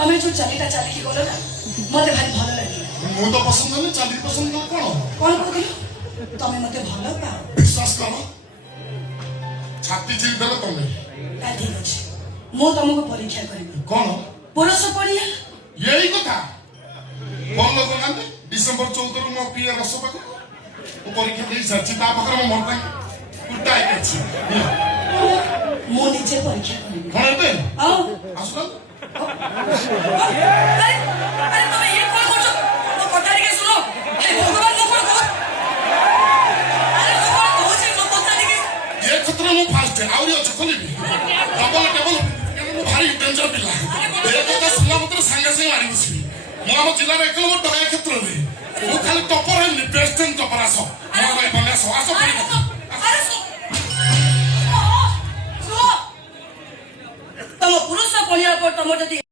तमे जो चलीटा चलिकी गलो ना मते भारी भल लागिला मो तो पसंद नहीं चाली पसंद कर कोन कहलो तमे मते भल पाओ विश्वास करो छाती चिल देले तमे ठीक अछि मो तुमको परीक्षा करबी कौन पुरुष पड़िया यही कथा कौन लोग ना डिसेंबर 14 मो पिए रस पाक वो परीक्षा दे सच्ची ता पाकर मो मन ପାଇଁ कुटा है अछि मो नीचे परीक्षा करबी कौन बे आओ आसुन अरे तुम ये कौन करछो तो कटारी के सुनो हे भगवान मो कोन कहो अरे मो कोन कहू छी मो कटारी के ये खतरा मो फास्ट है आउरी अछि खोलिबी डबल टेबल मो भारी डेंजर पिला ए कथा सुनला मत संगे संगे मारी बसबी मो हम जिल्ला रे एक नंबर टका क्षेत्र दे मो खाली टॉपर है बेस्ट एंड टॉपर आसो मो भाई बने आसो आसो पड़ी अरे सो तुम पुरुष पड़िया पर तुम जदी